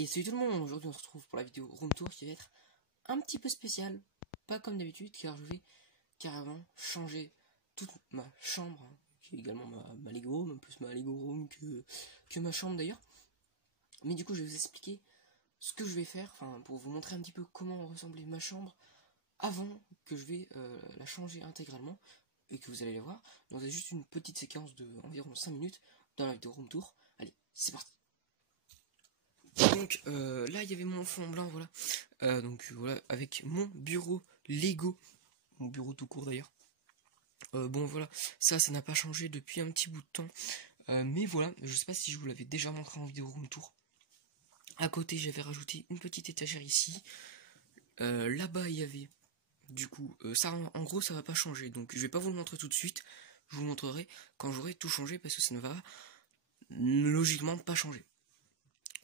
Et salut tout le monde, aujourd'hui on se retrouve pour la vidéo room tour qui va être un petit peu spéciale, pas comme d'habitude, car je vais carrément changer toute ma chambre, qui est également ma Lego, même plus ma Lego room que ma chambre d'ailleurs. Mais du coup je vais vous expliquer ce que je vais faire, enfin pour vous montrer un petit peu comment ressemblait ma chambre avant que je vais la changer intégralement et que vous allez la voir. Donc c'est juste une petite séquence de environ 5 minutes dans la vidéo room tour. Allez, c'est parti. Donc là il y avait mon fond blanc, voilà. Donc voilà, avec mon bureau Lego, mon bureau tout court d'ailleurs. Bon voilà, ça n'a pas changé depuis un petit bout de temps. Mais voilà, je sais pas si je vous l'avais déjà montré en vidéo room tour. À côté j'avais rajouté une petite étagère ici. Là-bas il y avait, du coup, ça en gros ça va pas changer. Donc je vais pas vous le montrer tout de suite. Je vous le montrerai quand j'aurai tout changé parce que ça ne va logiquement pas changer.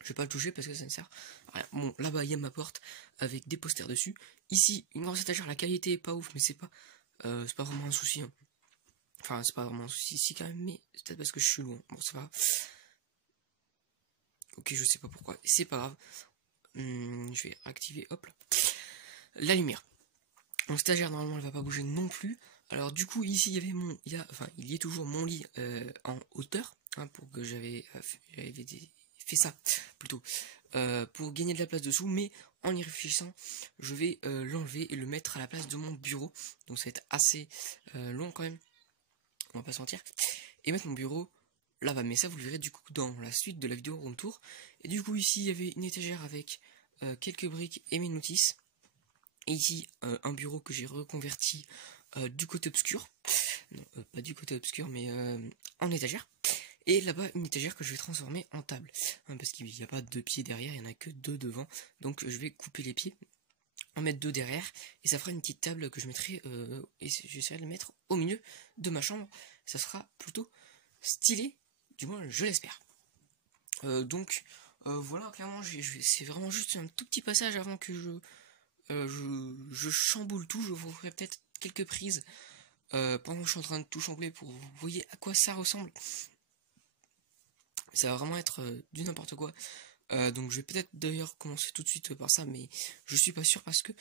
Je vais pas le toucher parce que ça ne sert à rien. Bon, là-bas, il y a ma porte avec des posters dessus. Ici, une grosse étagère, la qualité est pas ouf, mais c'est pas vraiment un souci. Hein. Enfin, c'est pas vraiment un souci ici quand même, mais c'est peut-être parce que je suis loin. Bon, c'est pas grave. Ok, je sais pas pourquoi. C'est pas grave. Je vais activer, hop là. La lumière. Donc, stagiaire, normalement, elle va pas bouger non plus. Alors, du coup, ici, il y avait il y a toujours mon lit en hauteur, hein, pour que j'avais fait ça, plutôt. Pour gagner de la place dessous, mais en y réfléchissant, je vais l'enlever et le mettre à la place de mon bureau. Donc ça va être assez long quand même, on va pas se mentir. Et mettre mon bureau là-bas, mais ça vous le verrez du coup dans la suite de la vidéo room tour. Et du coup ici il y avait une étagère avec quelques briques et mes notices. Et ici un bureau que j'ai reconverti du côté obscur. Non, pas du côté obscur, mais en étagère. Et là-bas, une étagère que je vais transformer en table. Hein, parce qu'il n'y a pas deux pieds derrière, il n'y en a que deux devant. Donc je vais couper les pieds, en mettre deux derrière. Et ça fera une petite table que je mettrai, et j'essaierai de le mettre au milieu de ma chambre. Ça sera plutôt stylé, du moins je l'espère. Donc voilà, clairement, c'est vraiment juste un tout petit passage avant que je chamboule tout. Je vous ferai peut-être quelques prises pendant que je suis en train de tout chambouler pour que vous voyez à quoi ça ressemble. Ça va vraiment être du n'importe quoi. Donc je vais peut-être d'ailleurs commencer tout de suite par ça, mais je suis pas sûr parce que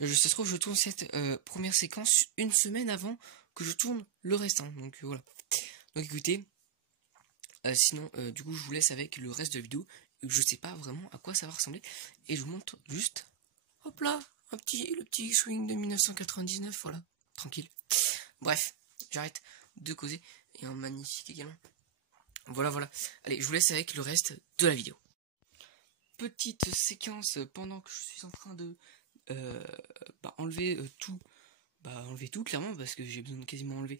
ça se trouve je tourne cette première séquence une semaine avant que je tourne le reste. Hein, donc voilà. Donc écoutez, sinon du coup je vous laisse avec le reste de la vidéo. Je sais pas vraiment à quoi ça va ressembler et je vous montre juste, hop là, le petit X-Wing de 1999, voilà, tranquille. Bref, j'arrête de causer et un magnifique également. Voilà. Allez, je vous laisse avec le reste de la vidéo. Petite séquence pendant que je suis en train de enlever tout. Enlever tout clairement parce que j'ai besoin de quasiment enlever,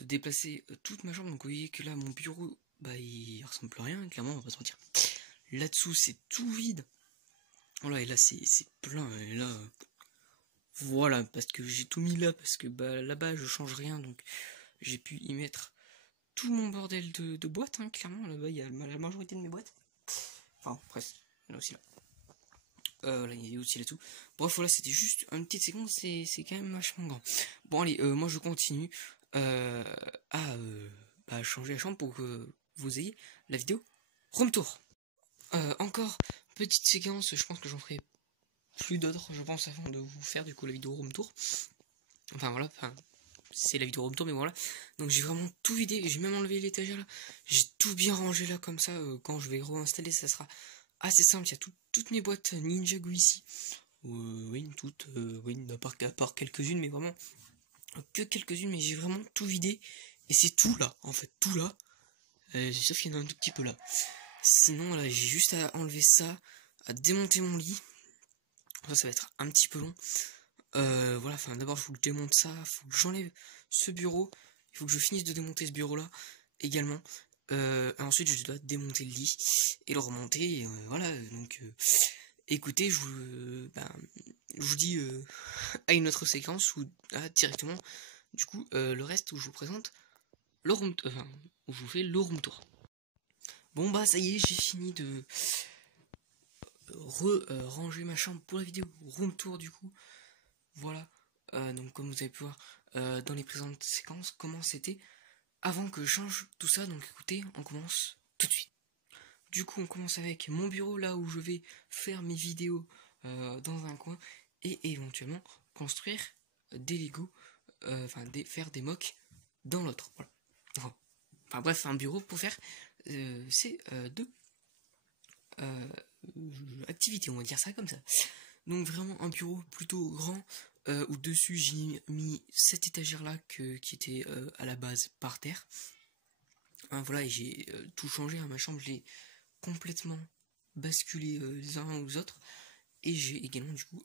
de déplacer toute ma chambre. Donc vous voyez que là mon bureau, il ressemble plus à rien, clairement on va pas se mentir. Là-dessous c'est tout vide. Voilà, et là c'est plein, et là voilà, parce que j'ai tout mis là, parce que là-bas je change rien, donc j'ai pu y mettre tout mon bordel de boîtes, hein, clairement. Là-bas il y a la majorité de mes boîtes. Enfin presque, il y en a aussi là. Là il y a aussi là-dessous. Bref voilà, c'était juste une petite séquence, c'est quand même vachement grand. Bon allez, moi je continue à changer la chambre pour que vous ayez la vidéo room tour. Encore petite séquence, je pense que j'en ferai plus d'autres, je pense, avant de vous faire du coup la vidéo room tour. Enfin voilà, c'est la vidéo room tour, mais voilà. Donc j'ai vraiment tout vidé, j'ai même enlevé l'étagère là. J'ai tout bien rangé là comme ça, quand je vais réinstaller ça sera assez simple. Il y a toutes mes boîtes Ninjago ici. Oui, toutes, oui, à part quelques-unes, mais vraiment que quelques-unes, mais j'ai vraiment tout vidé. Et c'est tout là, en fait, tout là. Sauf qu'il y en a un tout petit peu là. Sinon, là, j'ai juste à enlever ça, à démonter mon lit. Ça va être un petit peu long. Voilà, enfin, d'abord, il faut que je démonte ça, il faut que j'enlève ce bureau. Il faut que je finisse de démonter ce bureau-là également. Ensuite, je dois démonter le lit et le remonter. Voilà, donc écoutez, je vous dis à une autre séquence ou directement, du coup, le reste où je vous présente le room, où je vous fais le room tour. Bon ça y est, j'ai fini de ranger ma chambre pour la vidéo room tour du coup. Voilà, donc comme vous avez pu voir dans les présentes séquences, comment c'était avant que je change tout ça. Donc écoutez, on commence tout de suite. Du coup, on commence avec mon bureau, là où je vais faire mes vidéos dans un coin, et éventuellement construire des Lego, faire des mocks dans l'autre. Voilà. Enfin bref, un bureau pour faire ces deux activités, on va dire ça comme ça. Donc vraiment un bureau plutôt grand, où dessus j'ai mis cette étagère là qui était à la base par terre. Voilà, et j'ai tout changé, hein, ma chambre, je l'ai complètement basculé les uns aux autres, et j'ai également du coup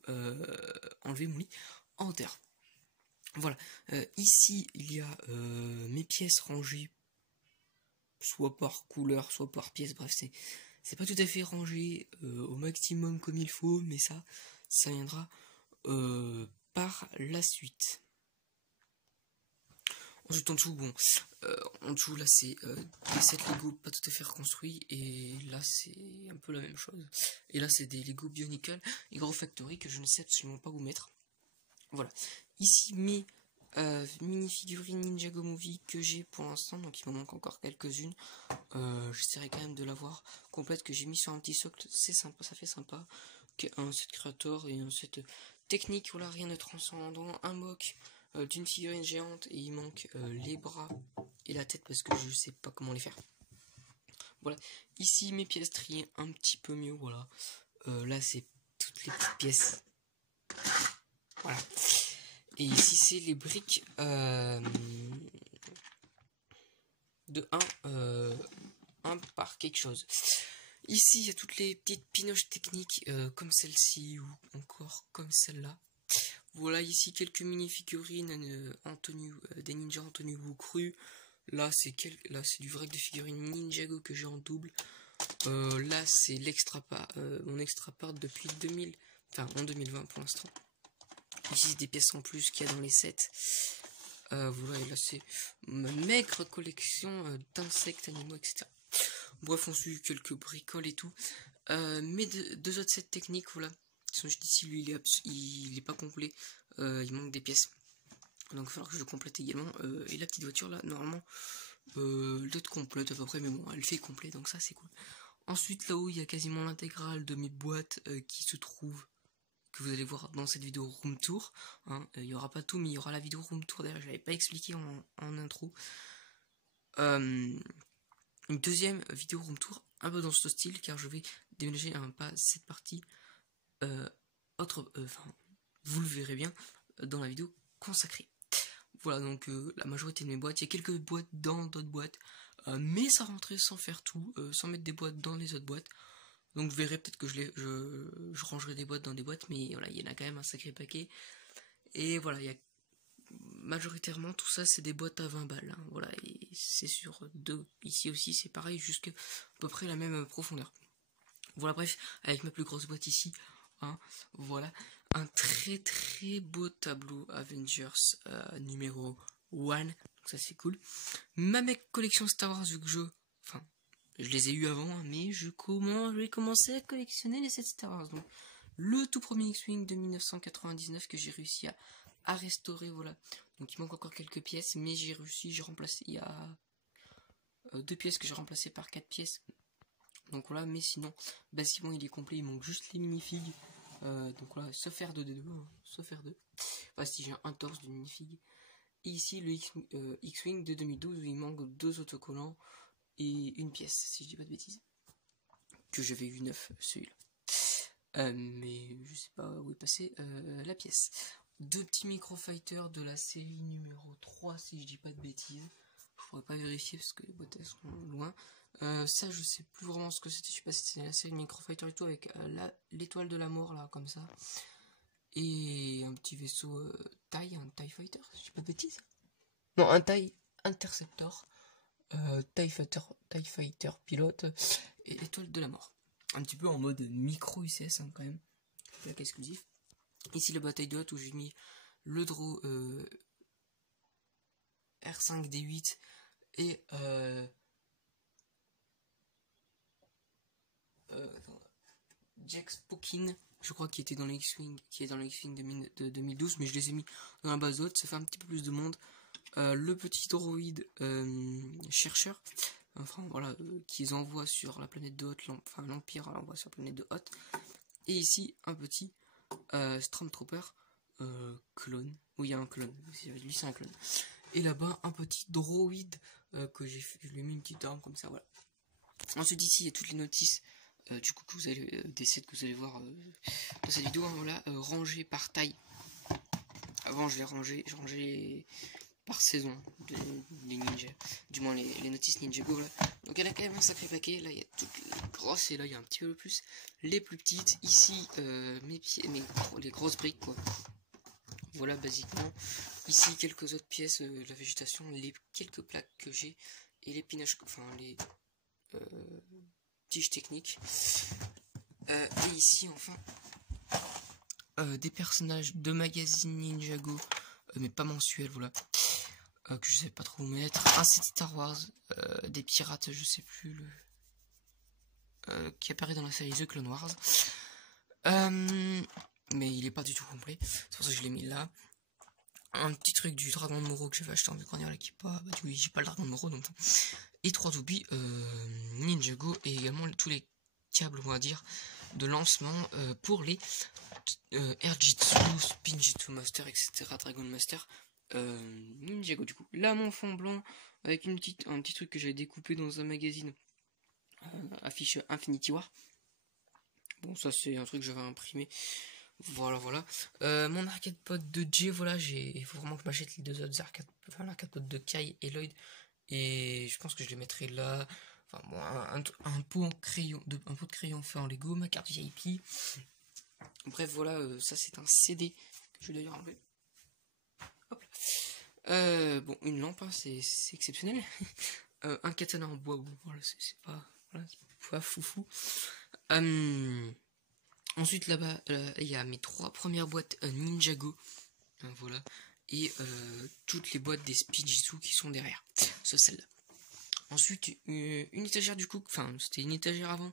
enlevé mon lit en hauteur. Voilà, ici il y a mes pièces rangées, soit par couleur, soit par pièce, bref, c'est pas tout à fait rangé au maximum comme il faut, mais ça viendra par la suite. Ensuite en dessous, bon, en dessous là c'est des sets Lego pas tout à fait reconstruits, et là c'est un peu la même chose. Et là c'est des Lego Bionicle et Gros Factory que je ne sais absolument pas où mettre. Voilà, ici mes mini figurines Ninjago Movie que j'ai pour l'instant, donc il m'en manque encore quelques-unes. J'essaierai quand même de l'avoir complète, que j'ai mis sur un petit socle, c'est sympa, ça fait sympa. Un set Creator et un set technique, voilà, rien de transcendant, un mock d'une figurine géante, et il manque les bras et la tête parce que je sais pas comment les faire. Voilà, ici mes pièces triées un petit peu mieux, voilà. Là c'est toutes les petites pièces. Voilà. Et ici c'est les briques de 1 par quelque chose. Ici il y a toutes les petites pinoches techniques comme celle-ci ou encore comme celle-là. Voilà, ici quelques mini figurines en tenue, des ninjas en tenue ou crue. Là c'est du vrac de figurines Ninjago que j'ai en double. Là c'est mon extra part depuis en 2020 pour l'instant. Ici c'est des pièces en plus qu'il y a dans les sets. Voilà, et là c'est ma maigre collection d'insectes, animaux, etc. Bref, on suit quelques bricoles et tout. Mes deux autres sets techniques, voilà. Ici, lui, il est pas complet. Il manque des pièces. Donc, il va falloir que je le complète également. Et la petite voiture, là, normalement, elle doit être complète à peu près. Mais bon, elle fait complet, donc ça, c'est cool. Ensuite, là-haut, il y a quasiment l'intégrale de mes boîtes qui se trouvent, que vous allez voir dans cette vidéo room tour. Hein. Il n'y aura pas tout, mais il y aura la vidéo room tour derrière. Je l'avais pas expliqué en intro. Une deuxième vidéo room tour, un peu dans ce style, car je vais déménager pas cette partie. Vous le verrez bien dans la vidéo consacrée. Voilà, donc la majorité de mes boîtes, il y a quelques boîtes dans d'autres boîtes, mais ça rentrait sans faire tout, sans mettre des boîtes dans les autres boîtes. Donc vous verrez peut-être que je rangerai des boîtes dans des boîtes, mais voilà, il y en a quand même un sacré paquet. Et voilà, il y a majoritairement tout ça, c'est des boîtes à 20 balles. Hein, voilà, et c'est sur deux. Ici aussi, c'est pareil, jusqu'à à peu près la même profondeur. Voilà, bref, avec ma plus grosse boîte ici, hein, voilà, un très très beau tableau Avengers numéro 1, donc ça c'est cool. Ma mec collection Star Wars, vu que je les ai eu avant, hein, mais je vais commencer à collectionner les sets Star Wars. Donc, le tout premier X-Wing de 1999 que j'ai réussi à restaurer, voilà. Donc il manque encore quelques pièces, mais j'ai remplacé, il y a 2 pièces que j'ai remplacées par 4 pièces. Donc voilà, mais sinon, basiquement il est complet, il manque juste les minifigs. Donc voilà, se faire 2 des deux, hein, se faire 2. Enfin, si j'ai un torse de minifig. Et ici le X-Wing de 2012 où il manque 2 autocollants et une pièce, si je dis pas de bêtises. Que j'avais eu 9, celui-là. Mais je sais pas où est passé la pièce. 2 petits microfighters de la série numéro 3, si je dis pas de bêtises. Je pourrais pas vérifier parce que les boîtes elles sont loin. Ça je sais plus vraiment ce que c'était, je sais pas si c'était la série Microfighter et tout, avec l'étoile de la mort là comme ça, et un petit vaisseau un TIE Fighter, si je dis pas de bêtises, non, un TIE Interceptor, TIE Fighter pilote et étoile de la mort, un petit peu en mode micro UCS hein, quand même, plaque exclusif. Ici la bataille de hôte où j'ai mis le draw R5D8 et Jack Spokin, je crois, qui était dans les X-Wing, qui est dans les X-Wing de 2012, mais je les ai mis dans la base haute, ça fait un petit peu plus de monde. Le petit droïde chercheur, enfin voilà, qu'ils envoient sur la planète de Hoth, enfin l'Empire l'envoie sur la planète de Hoth. Et ici un petit Stormtrooper clone. Oui, il y a un clone. Lui c'est un clone. Et là-bas un petit droïde que j'ai fait. Je lui ai mis une petite arme comme ça, voilà. Ensuite ici il y a toutes les notices du coup que vous allez des sets que vous allez voir dans cette vidéo, hein, voilà, rangées par taille. Avant je rangeais par saison les ninjas, du moins les notices Ninjago là. Donc elle a quand même un sacré paquet. Là il y a toutes les grosses et là il y a un petit peu plus les plus petites. Ici les grosses briques quoi. Voilà basiquement. Ici quelques autres pièces, la végétation, les quelques plaques que j'ai et les pinaches, enfin les tiges techniques. Et ici enfin des personnages de magazine Ninjago, mais pas mensuels, voilà. Que je sais pas trop où mettre. Un set Star Wars, des pirates, je sais plus qui apparaît dans la série The Clone Wars. Mais il est pas du tout complet, c'est pour ça que je l'ai mis là. Un petit truc du dragon de Moro que j'avais acheté en découvert là qui est pas. Bah, oui, j'ai pas le dragon de Moro donc. Et 3 Doubi Ninjago et également tous les câbles, on va dire, de lancement pour les Airjitsu, Spinjitsu Master, etc. Dragon Master. Ninjago du coup. Là mon fond blanc avec un petit truc que j'avais découpé dans un magazine affiche Infinity War. Bon ça c'est un truc que j'avais imprimé. Voilà. Mon arcade pod de J, voilà, il faut vraiment que je m'achète les deux autres arcade, enfin l'arcade pod de Kai et Lloyd. Et je pense que je les mettrai là. Enfin bon, un pot en crayon, un pot de crayon fait en Lego, ma carte VIP. Bref voilà, ça c'est un CD que je vais d'ailleurs enlever. Bon, une lampe, hein, c'est exceptionnel. Un katana en bois, bon, voilà, c'est pas foufou. Ensuite, là-bas, il y a mes 3 premières boîtes Ninjago. Voilà. Et toutes les boîtes des Spinjitsu qui sont derrière. Sauf celle-là. Ensuite, une étagère du coup, enfin, c'était une étagère avant,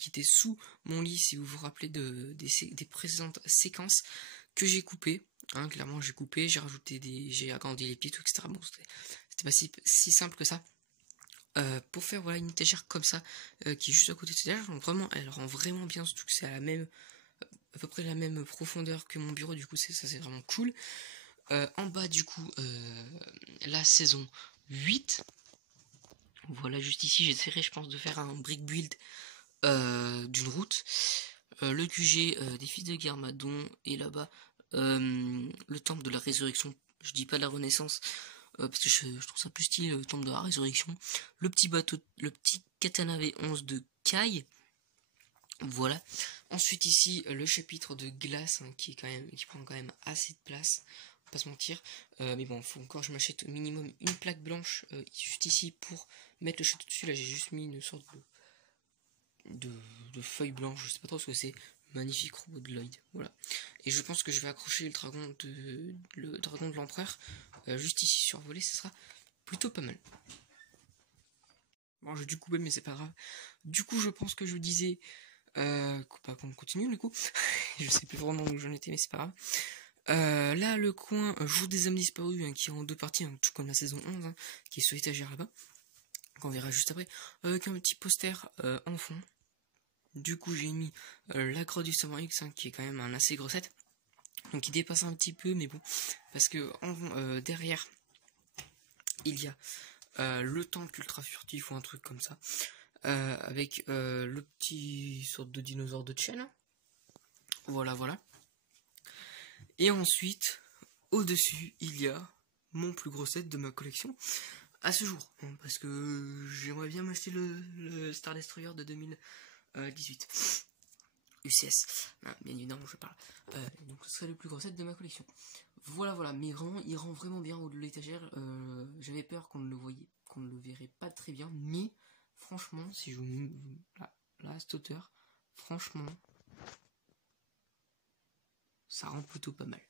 qui était sous mon lit, si vous vous rappelez des précédentes séquences que j'ai coupées. Hein, clairement j'ai coupé, j'ai agrandi les pieds, tout, etc. Bon, c'était pas si simple que ça. Pour faire voilà une étagère comme ça, qui est juste à côté de cette étagère, donc vraiment elle rend vraiment bien, surtout que c'est à peu près la même profondeur que mon bureau, du coup ça c'est vraiment cool. En bas du coup la saison 8. Voilà, juste ici j'essaierai je pense de faire un brick build d'une route. Le QG des fils de Garmadon, et là-bas le temple de la résurrection, je dis pas de la renaissance parce que je trouve ça plus stylé, le temple de la résurrection. Le petit bateau, le petit katana V11 de Kai. Voilà. Ensuite ici le chapitre de glace, hein, qui prend quand même assez de place, on va pas se mentir. Mais bon, faut encore que je m'achète au minimum une plaque blanche juste ici pour mettre le château dessus. Là j'ai juste mis une sorte de feuilles blanches, je sais pas trop ce que c'est. Magnifique robot de Lloyd, voilà. Et je pense que je vais accrocher le dragon de l'empereur juste ici survolé, ce sera plutôt pas mal. Bon, j'ai dû couper, mais c'est pas grave. Du coup, je pense que je disais qu'on continue du coup. Je sais plus vraiment où j'en étais, mais c'est pas grave. Là, le coin Jour des âmes disparues, hein, qui est en 2 parties, hein, tout comme la saison 11, hein, qui est sur l'étagère là-bas, qu'on verra juste après, avec un petit poster en fond. Du coup j'ai mis la grotte du Samurai X, hein, qui est quand même un assez gros set, donc il dépasse un petit peu, mais bon, parce que derrière il y a le temple ultra furtif ou un truc comme ça, avec le petit sorte de dinosaure de chaîne. Voilà. Et ensuite au dessus il y a mon plus gros set de ma collection à ce jour, hein, parce que j'aimerais bien m'acheter le Star Destroyer de 2018 UCS, bien évidemment je parle. Donc ce serait le plus gros set de ma collection. Voilà, mais vraiment il rend vraiment bien au haut de l'étagère. J'avais peur qu'on ne le verrait pas très bien, mais franchement si je vous là à cette hauteur, franchement ça rend plutôt pas mal.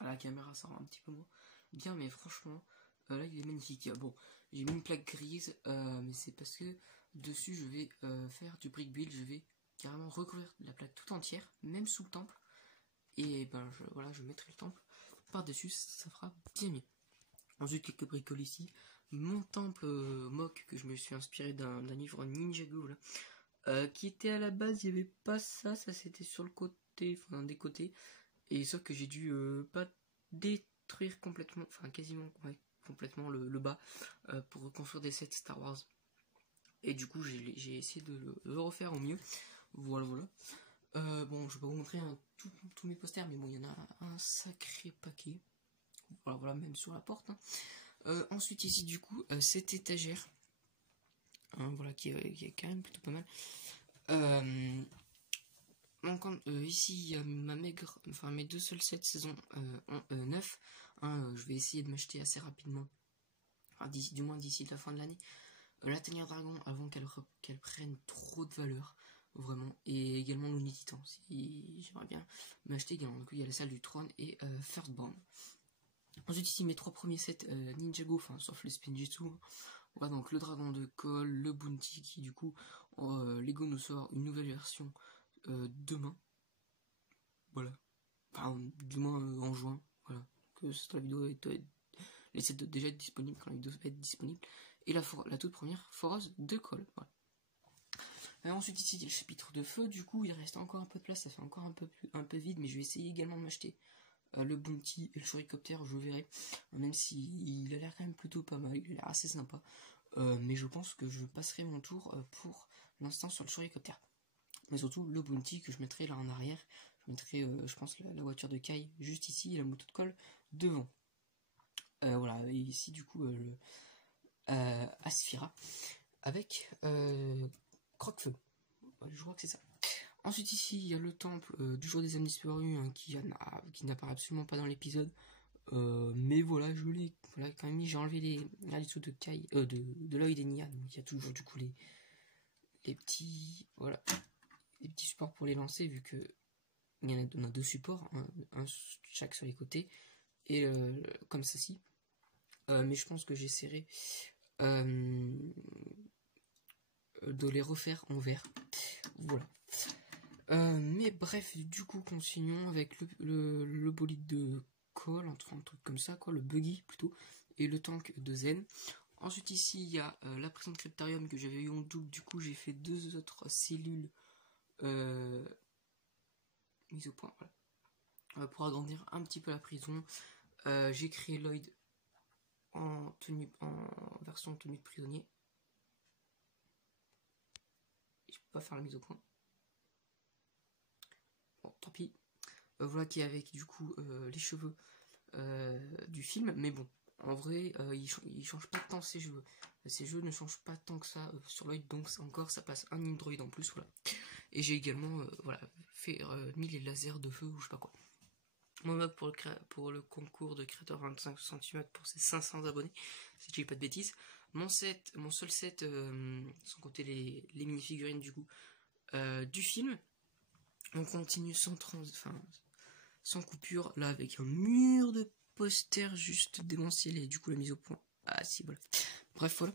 À la caméra ça rend un petit peu moins bien, mais franchement là il est magnifique. Bon, j'ai mis une plaque grise, mais c'est parce que dessus je vais faire du brick build, je vais carrément recouvrir la plaque tout entière, même sous le temple, et ben je mettrai le temple par dessus, ça fera bien mieux. Ensuite quelques bricoles ici, mon temple mock que je me suis inspiré d'un livre Ninjago là, qui était à la base, il n'y avait pas ça, ça c'était sur le côté, enfin des côtés, et sauf que j'ai dû pas détruire complètement, enfin quasiment ouais, complètement le bas pour reconstruire des sets Star Wars. Et du coup j'ai essayé de le refaire au mieux. Voilà voilà. Bon, je vais pas vous montrer tous mes posters, mais bon, il y en a un sacré paquet. Voilà, voilà, même sur la porte. Hein. Ensuite, ici, du coup, cette étagère. Hein, voilà, qui est quand même plutôt pas mal. Donc, ici, il y a mes deux seuls sets saison 9. Hein, je vais essayer de m'acheter assez rapidement. Enfin, du moins d'ici la fin de l'année. La Tanière Dragon avant qu'elle prenne trop de valeur. Vraiment. Et également Looney Titan. Si j'aimerais bien m'acheter également. Donc, il y a la salle du trône et Firstborn. Ensuite ici mes 3 premiers sets Ninjago, enfin sauf le Spinjitzu. Voilà, donc le dragon de Cole, le Bounty qui du coup Lego nous sort une nouvelle version demain. Voilà. Enfin du moins en juin. Voilà. Que la vidéo les sets doivent déjà être disponibles quand la vidéo va être disponible. Et la toute première foreuse de Cole. Voilà. Ensuite ici il y a le chapitre de feu, du coup il reste encore un peu de place, ça fait encore un peu vide, mais je vais essayer également de m'acheter le Bounty et le Shuricopter, je verrai, même s'il a l'air quand même plutôt pas mal, il a l'air assez sympa, mais je pense que je passerai mon tour pour l'instant sur le Shuricopter, mais surtout le Bounty que je mettrai là en arrière, je mettrai je pense la voiture de Kai juste ici et la moto de Cole devant. Voilà, et ici du coup le Asphyra avec Croque-Feu, je crois que c'est ça. Ensuite ici il y a le temple du jour des âmes disparues hein, qui n'apparaît absolument pas dans l'épisode, mais voilà je l'ai voilà, quand même mis, j'ai enlevé les dessous de Kai, de Lloyd et Nia, donc il y a toujours du coup les petits voilà les petits supports pour les lancer vu que on a deux supports, un chaque sur les côtés et comme ceci, mais je pense que j'essaierai de les refaire en vert, voilà. Mais bref, du coup, continuons avec le bolide de Cole, un truc comme ça, quoi, le buggy plutôt, et le tank de Zen. Ensuite, ici, il y a la prison de Cryptarium que j'avais eu en double, du coup, j'ai fait 2 autres cellules mises au point, voilà. Pour agrandir un petit peu la prison. J'ai créé Lloyd en version tenue de prisonnier. Je peux pas faire la mise au point. Bon, tant pis. Voilà qui est avec du coup les cheveux du film, mais bon, en vrai, il change pas tant ses cheveux. Ses cheveux ne changent pas tant que ça sur Lloyd, donc ça passe un Android en plus, voilà. Et j'ai également voilà, mis les lasers de feu ou je sais pas quoi. Mon mug pour le concours de créateur 25 cm pour ses 500 abonnés, si je dis pas de bêtises. Mon seul set, sans compter les mini-figurines du coup, du film. On continue sans coupure, là avec un mur de posters juste démentiel et du coup la mise au point. Ah si, voilà. Bref, voilà.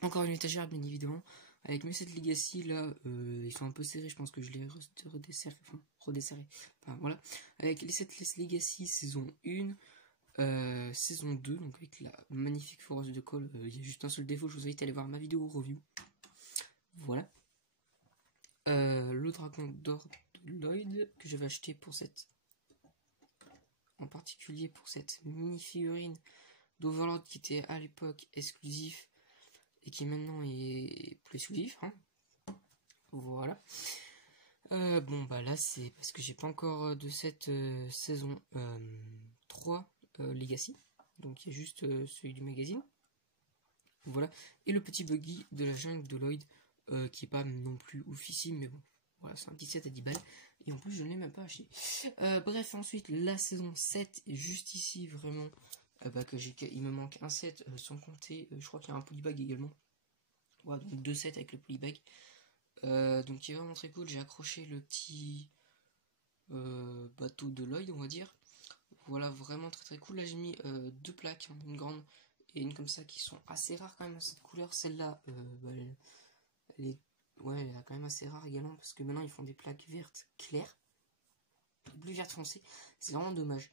Encore une étagère, bien évidemment. Avec mes 7 Legacy, là, ils sont un peu serrés, je pense que je les redesserré. Enfin, voilà. Avec les 7 Legacy, saison 1, saison 2, donc avec la magnifique foreuse de Cole. Il y a juste un seul défaut, je vous invite à aller voir ma vidéo review. Voilà. Le dragon d'or de Lloyd, que j'avais acheté pour en particulier pour cette mini-figurine d'Overlord qui était à l'époque exclusif et qui maintenant est plus exclusif, hein. Voilà. Bon bah là c'est parce que j'ai pas encore de cette saison 3 Legacy, donc il y a juste celui du magazine, voilà, et le petit buggy de la jungle de Lloyd qui est pas non plus oufissime, mais bon voilà, c'est un petit set à 10 balles et en plus je ne l'ai même pas acheté. Bref, ensuite la saison 7 est juste ici, vraiment il me manque un set sans compter, je crois qu'il y a un polybag également. Voilà, donc 2 sets avec le polybag. Donc il est vraiment très cool. J'ai accroché le petit bateau de Lloyd, on va dire. Voilà, vraiment très très cool. Là j'ai mis 2 plaques, hein, une grande et une comme ça, qui sont assez rares quand même cette couleur. Celle-là, elle est quand même assez rare également, parce que maintenant ils font des plaques vertes claires, bleu vert foncé. C'est vraiment dommage.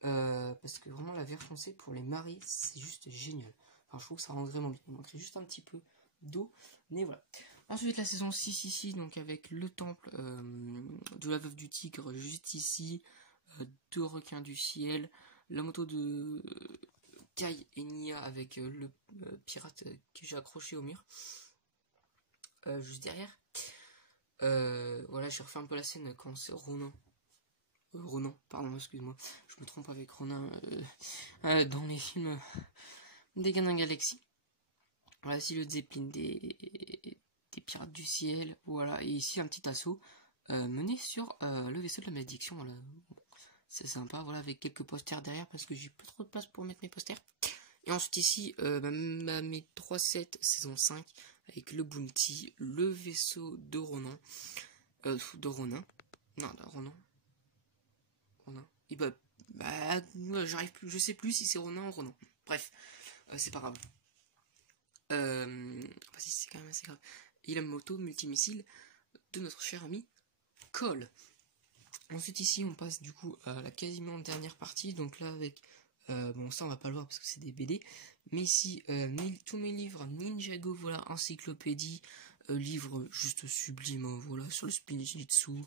Parce que vraiment la vert foncé pour les marées c'est juste génial. Alors je trouve que ça rend vraiment bien. Il manquerait juste un petit peu d'eau, mais voilà. Ensuite la saison 6 ici, donc avec le temple de la veuve du tigre juste ici, 2 requins du ciel, la moto de Kai et Nia avec le pirate que j'ai accroché au mur, juste derrière. Voilà, j'ai refait un peu la scène quand c'est Ronan. Ronan, pardon, excuse-moi, je me trompe avec Ronan dans les films des Gardiens de la Galaxie. Voilà, ici le Zeppelin des pirates du ciel, voilà, et ici un petit assaut mené sur le vaisseau de la malédiction. Voilà. C'est sympa, voilà, avec quelques posters derrière parce que j'ai pas trop de place pour mettre mes posters. Et ensuite ici, mes 3 sets saison 5 avec le Bounty, le vaisseau de Ronan, de Ronin, non, de Ronan. Et j'arrive plus, je sais plus si c'est Ronin ou Ronan. Bref, c'est pas grave. Si, c'est quand même assez grave. Et la moto multimissile de notre cher ami Cole. Ensuite ici on passe du coup à la quasiment dernière partie. Donc là avec bon ça on va pas le voir parce que c'est des BD. Mais ici tous mes livres Ninjago, voilà, encyclopédie, livre juste sublime, voilà, sur le Spinjitzu.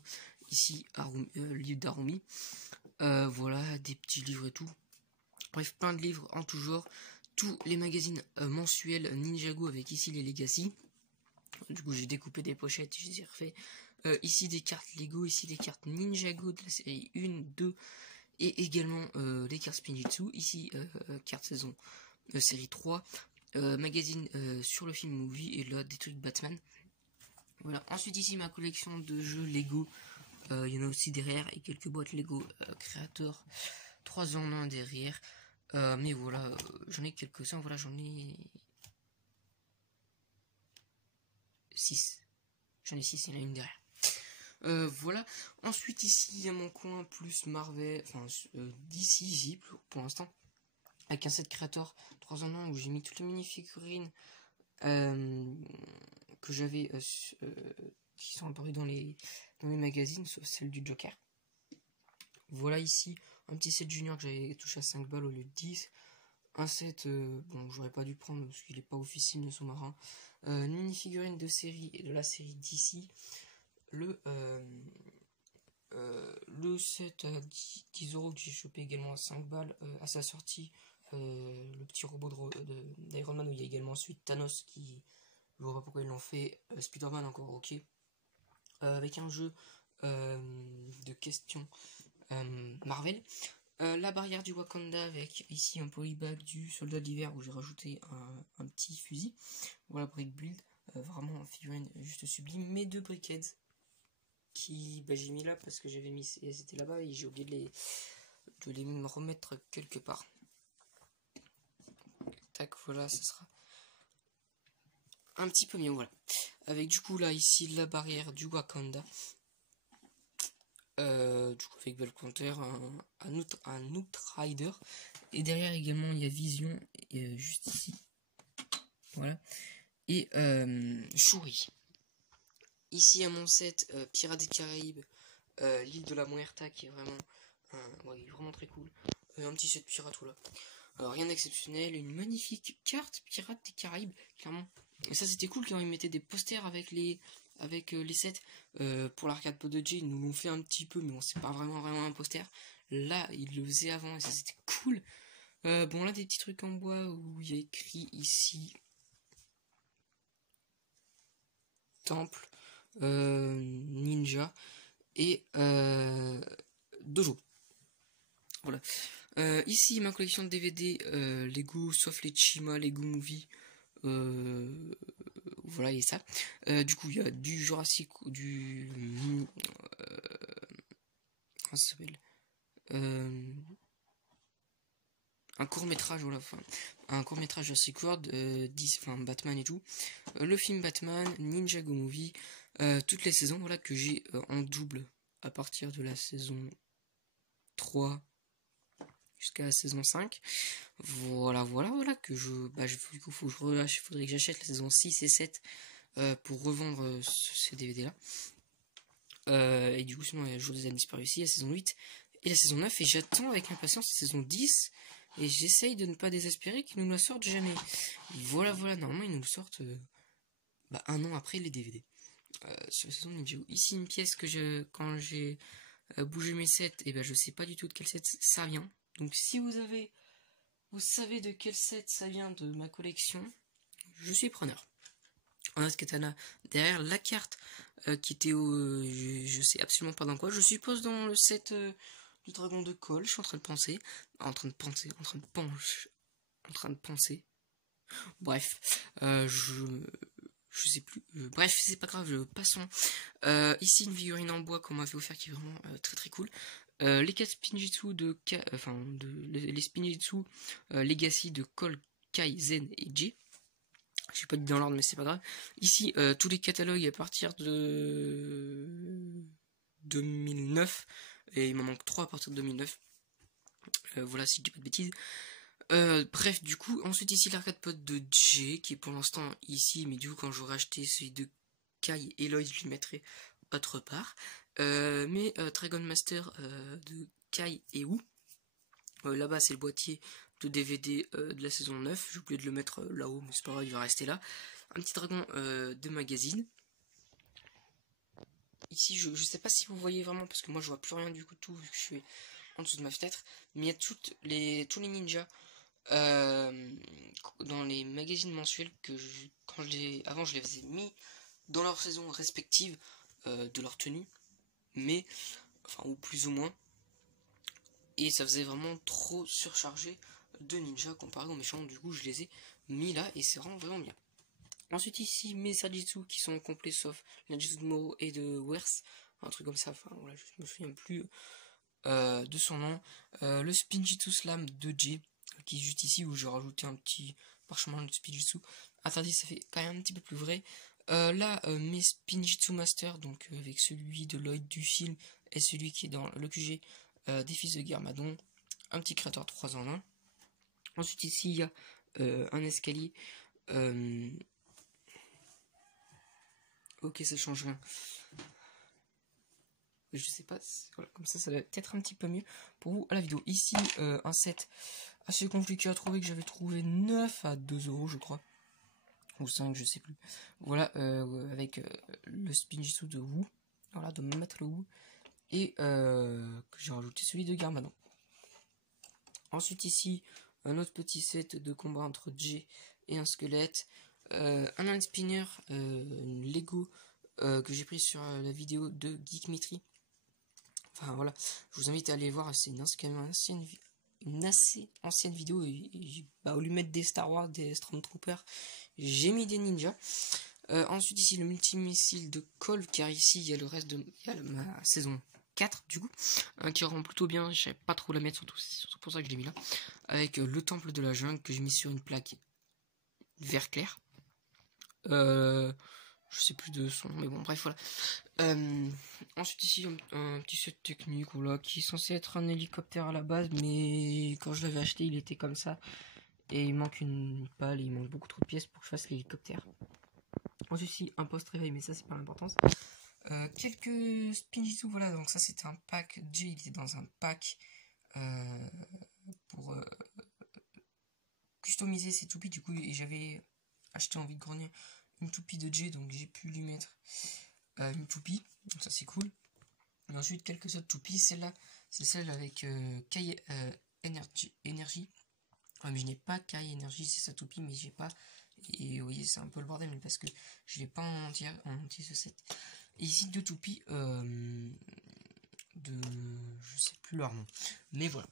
Ici livre d'Arumi. Voilà, des petits livres et tout. Bref, plein de livres en tout genre. Tous les magazines mensuels Ninjago avec ici les Legacy. Du coup, j'ai découpé des pochettes, je les ai refait. Ici des cartes Lego, ici des cartes Ninjago de la série 1, 2 et également les cartes Spinjitzu. Ici, carte saison série 3. Magazine sur le film movie et là des trucs Batman. Voilà. Ensuite, ici ma collection de jeux Lego. Il y en a aussi derrière et quelques boîtes Lego créateurs 3 en 1 derrière. Mais voilà, j'en ai quelques-uns. Voilà, j'en ai 6. J'en ai 6, il y en a une derrière. Voilà. Ensuite, ici, il y a mon coin plus Marvel, enfin, DC ici, pour l'instant. Avec un set créateur 3 en 1 où j'ai mis toutes les mini-figurines que j'avais qui sont apparues dans les magazines, sauf celle du Joker. Voilà ici un petit set junior que j'avais touché à 5 balles au lieu de 10. Un set, bon, j'aurais pas dû prendre parce qu'il est pas officiel de sous-marin. Une mini-figurine de série et de la série DC. Le set à 10€ que j'ai chopé également à 5 balles à sa sortie. Le petit robot d'Iron Man où il y a également ensuite Thanos qui, je vois pas pourquoi ils l'ont fait. Spider-Man encore ok. Avec un jeu de questions Marvel. La barrière du Wakanda avec ici un polybag du soldat d'hiver où j'ai rajouté un petit fusil. Voilà, brick build, vraiment un figurine juste sublime. Mes 2 briquettes qui j'ai mis là parce que j'avais mis c'était là-bas et j'ai oublié de les remettre quelque part. Tac, voilà, ça sera un petit peu mieux, voilà. Avec du coup là ici la barrière du Wakanda. Du coup avec Black Panther, un Outrider. Et derrière également il y a Vision, juste ici. Voilà. Et Shuri. Ici à mon set Pirates des Caraïbes, l'île de la Muerta qui est vraiment, il est vraiment très cool. Un petit set pirate là. Alors rien d'exceptionnel, une magnifique carte Pirates des Caraïbes, clairement. Et ça c'était cool quand ils mettaient des posters avec les sets. Pour l'arcade Pod de J, ils nous l'ont fait un petit peu, mais bon c'est pas vraiment un poster. Là ils le faisaient avant et ça c'était cool. Bon là des petits trucs en bois où il y a écrit ici Temple, Ninja et Dojo. Voilà. Ici ma collection de DVD Lego, sauf les Chima, Lego Movie. Voilà, et ça. Du coup, il y a du Jurassic, comment ça s'appelle, un court métrage, voilà, enfin, un court métrage Jurassic World, Batman et tout. Le film Batman, Ninjago Movie, toutes les saisons, voilà, que j'ai en double à partir de la saison 3 jusqu'à la saison 5. Voilà, que du coup, faut que je relâche, il faudrait que j'achète la saison 6 et 7 pour revendre ces DVD là. Et du coup, sinon, il y a le jour des années disparus ici, la saison 8 et la saison 9. Et j'attends avec impatience la saison 10 Et j'essaye de ne pas désespérer qu'ils nous la sortent jamais. Voilà, normalement ils nous le sortent un an après les DVD. Sur la saison Ninja. Ici une pièce que quand j'ai bougé mes sets, et je sais pas du tout de quel set ça vient. Donc si vous savez de quel set ça vient de ma collection, je suis preneur. On a ce katana derrière, la carte qui était je sais absolument pas dans quoi. Je suppose dans le set du dragon de Cole. Je suis en train de penser. Bref, je sais plus. Bref, c'est pas grave, passons. Ici, une figurine en bois qu'on m'avait offert qui est vraiment très très cool. Les 4 Spinjitzu les Spinjitzu Legacy de Cole, Kai, Zen et J. Je sais pas dit dans l'ordre, mais c'est pas grave. Ici, tous les catalogues à partir de 2009. Et il m'en manque 3 à partir de 2009. Voilà, si je dis pas de bêtises. Bref, du coup, ensuite ici l'arcade pod de J, qui est pour l'instant ici, mais du coup quand j'aurai acheté celui de Kai et Lloyd, je le mettrai autre part. Mais Dragon Master de Kai et Wu. Là-bas c'est le boîtier de DVD de la saison 9. J'ai oublié de le mettre là-haut, mais c'est pas grave, il va rester là. Un petit dragon de magazine. Ici, je sais pas si vous voyez vraiment, parce que moi je vois plus rien du coup, tout vu que je suis en dessous de ma fenêtre. Mais il y a tous les ninjas dans les magazines mensuels que avant je les faisais mis dans leur saison respective de leur tenue, mais ou plus ou moins, et ça faisait vraiment trop surchargé de ninja comparé aux méchants. Du coup je les ai mis là et c'est vraiment bien. Ensuite ici mes Sajitsu qui sont complets sauf Najitsu de Moro et de Wers, un truc comme ça, voilà, je me souviens plus de son nom. Le Spinjitzu Slam de J, qui est juste ici, où j'ai rajouté un petit parchemin de Spinjitzu. Interdit, ça fait quand même un petit peu plus vrai. Là, mes Spinjitzu Master, donc avec celui de Lloyd du film et celui qui est dans le QG des fils de Garmadon. Un petit créateur 3 en 1. Ensuite ici, il y a un escalier. Ok, ça change rien. Je sais pas, voilà, comme ça va peut-être un petit peu mieux pour vous à la vidéo. Ici, un set assez compliqué à trouver, que j'avais trouvé 9 à 2€ je crois, ou 5, je sais plus. Voilà, avec le Spinjitzu de Wu, voilà, de Maître Wu, et que j'ai rajouté celui de Garmadon. Ensuite ici, un autre petit set de combat entre J et un squelette, un hand spinner, une Lego que j'ai pris sur la vidéo de Geekmetry. Enfin voilà, je vous invite à aller voir, c'est une assez ancienne vidéo, et au lieu de mettre des Star Wars, des Stormtroopers, j'ai mis des ninjas. Ensuite ici le multimissile de Cole, car ici il y a le reste de ma saison 4 du coup, qui rend plutôt bien, je savais pas trop la mettre, surtout pour ça que je l'ai mis là, avec le temple de la jungle que j'ai mis sur une plaque vert clair. Je sais plus de son nom, mais bon, bref, voilà. Ensuite, ici, un petit set technique, voilà, qui est censé être un hélicoptère à la base, mais quand je l'avais acheté, il était comme ça. Et il manque une pale, et il manque beaucoup trop de pièces pour que je fasse l'hélicoptère. Ensuite, ici, un post-réveil, mais ça, c'est pas l'importance. Quelques Spinjitzu, voilà, donc ça, c'était un pack. J, il était dans un pack pour customiser ses toupies, du coup, et j'avais acheté en vide-grenier une toupie de J, donc j'ai pu lui mettre une toupie, donc ça c'est cool. Et ensuite quelques autres toupies, celle-là c'est celle avec Kai Energy. Mais je n'ai pas Kai Energy, c'est sa toupie, mais j'ai pas, et vous voyez c'est un peu le bordel, mais parce que je l'ai pas en entier ce set. Et ici deux toupies je sais plus leur nom, mais voilà.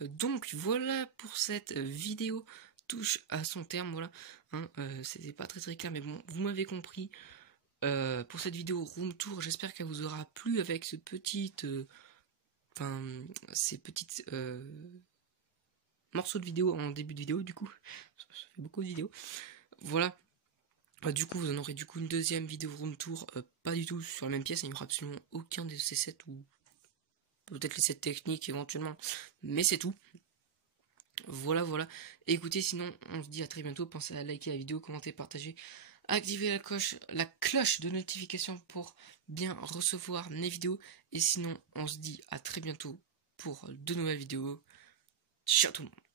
Donc voilà pour cette vidéo, touche à son terme, voilà, hein, c'était pas très clair, mais bon, vous m'avez compris. Pour cette vidéo room tour, j'espère qu'elle vous aura plu avec ces petites morceaux de vidéo en début de vidéo, du coup, ça fait beaucoup de vidéos, voilà. Du coup, vous en aurez du coup une deuxième vidéo room tour, pas du tout sur la même pièce, il n'y aura absolument aucun de ces sets, ou peut-être les sets techniques éventuellement, mais c'est tout. Voilà. Écoutez, sinon, on se dit à très bientôt. Pensez à liker la vidéo, commenter, partager, activer la cloche de notification pour bien recevoir mes vidéos. Et sinon, on se dit à très bientôt. pour de nouvelles vidéos. Ciao tout le monde.